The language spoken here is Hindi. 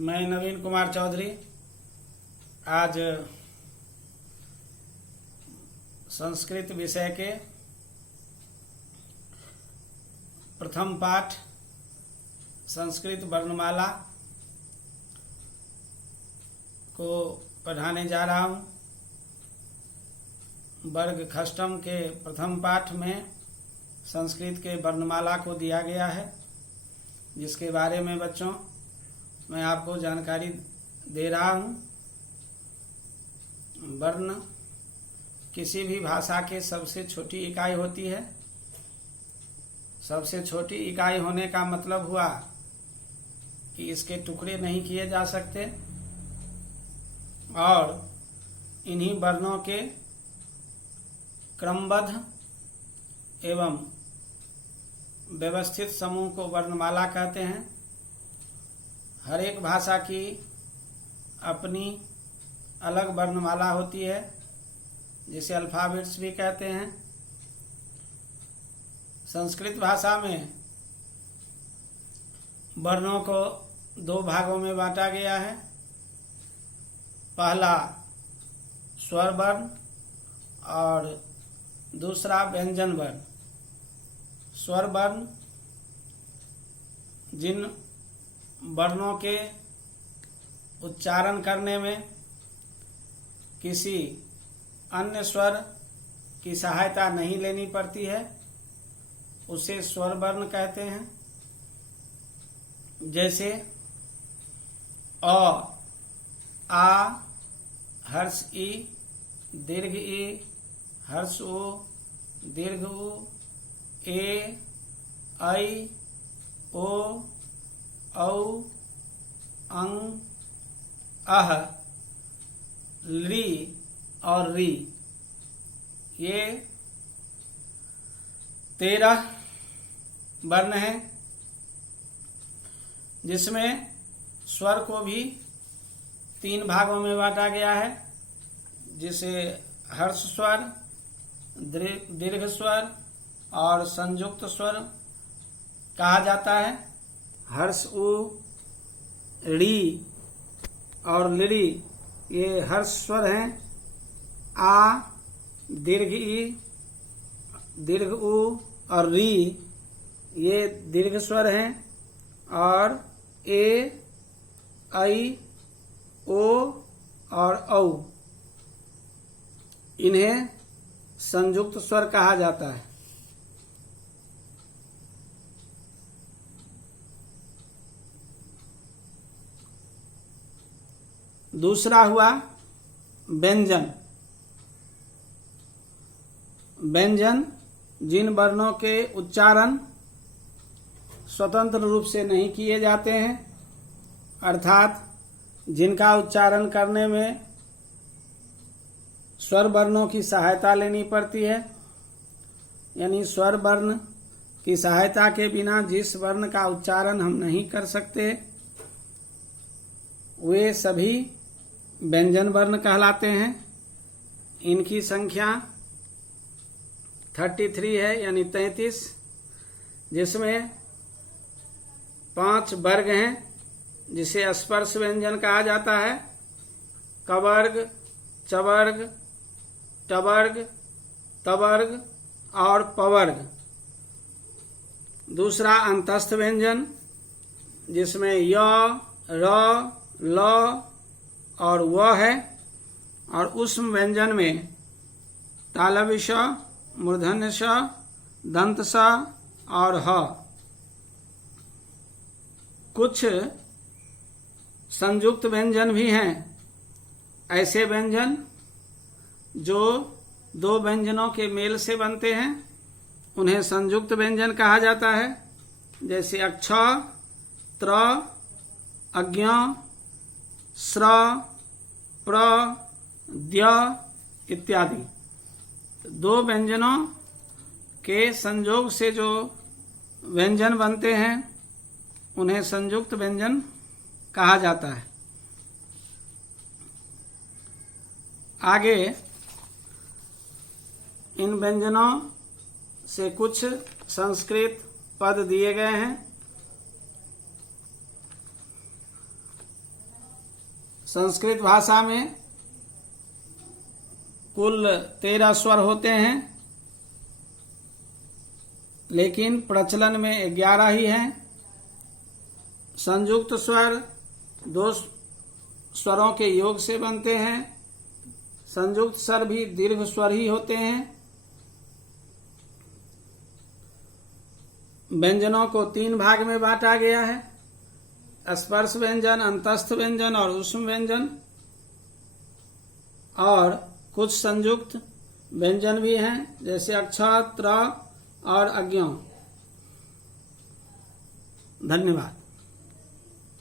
मैं नवीन कुमार चौधरी आज संस्कृत विषय के प्रथम पाठ संस्कृत वर्णमाला को पढ़ाने जा रहा हूँ। वर्ग खष्टम के प्रथम पाठ में संस्कृत के वर्णमाला को दिया गया है, जिसके बारे में बच्चों मैं आपको जानकारी दे रहा हूँ। वर्ण किसी भी भाषा के सबसे छोटी इकाई होती है। सबसे छोटी इकाई होने का मतलब हुआ कि इसके टुकड़े नहीं किए जा सकते और इन्हीं वर्णों के क्रमबद्ध एवं व्यवस्थित समूह को वर्णमाला कहते हैं। हर एक भाषा की अपनी अलग वर्णमाला होती है, जिसे अल्फाबेट्स भी कहते हैं। संस्कृत भाषा में वर्णों को दो भागों में बांटा गया है। पहला स्वर वर्ण और दूसरा व्यंजन वर्ण। स्वर वर्ण जिन वर्णों के उच्चारण करने में किसी अन्य स्वर की सहायता नहीं लेनी पड़ती है, उसे स्वर वर्ण कहते हैं। जैसे अ, आ, हर्ष ई, दीर्घ ई, हर्ष उ, दीर्घ उ, ए, ऐ, ओ, औ, अंग, अह, ली और री। ये 13 वर्ण हैं, जिसमें स्वर को भी 3 भागों में बांटा गया है, जिसे हर्ष स्वर, दीर्घ स्वर और संयुक्त स्वर कहा जाता है। हर्ष उ, री और लिरी ये हर्ष स्वर हैं। आ, दीर्घ ई, दीर्घ उ और री ये दीर्घ स्वर हैं। और ए, ऐ, ओ और औ इन्हें संयुक्त स्वर कहा जाता है। दूसरा हुआ व्यंजन। व्यंजन जिन वर्णों के उच्चारण स्वतंत्र रूप से नहीं किए जाते हैं, अर्थात जिनका उच्चारण करने में स्वर वर्णों की सहायता लेनी पड़ती है, यानी स्वर वर्ण की सहायता के बिना जिस वर्ण का उच्चारण हम नहीं कर सकते, वे सभी व्यंजन वर्ण कहलाते हैं। इनकी संख्या 33 है, यानी 33, जिसमें 5 वर्ग हैं, जिसे स्पर्श व्यंजन कहा जाता है। कवर्ग, चवर्ग, टवर्ग, तवर्ग और पवर्ग। दूसरा अंतस्थ व्यंजन, जिसमें य, र, ल और व है। और ऊष्म व्यंजन में तालव्य श, मूर्धन्य श, दंत स और ह। कुछ संयुक्त व्यंजन भी हैं। ऐसे व्यंजन जो 2 व्यंजनों के मेल से बनते हैं, उन्हें संयुक्त व्यंजन कहा जाता है। जैसे अक्ष, त्र, अज्ञ, स्र, प्र, द्य इत्यादि। 2 व्यंजनों के संयोग से जो व्यंजन बनते हैं, उन्हें संयुक्त व्यंजन कहा जाता है। आगे इन व्यंजनों से कुछ संस्कृत पद दिए गए हैं। संस्कृत भाषा में कुल 13 स्वर होते हैं, लेकिन प्रचलन में 11 ही हैं। संयुक्त स्वर 2 स्वरों के योग से बनते हैं। संयुक्त स्वर भी दीर्घ स्वर ही होते हैं। व्यंजनों को 3 भाग में बांटा गया है: स्पर्श व्यंजन, अंतस्थ व्यंजन और ऊष्म व्यंजन। और कुछ संयुक्त व्यंजन भी हैं, जैसे अक्ष, त्र और अज्ञ। धन्यवाद।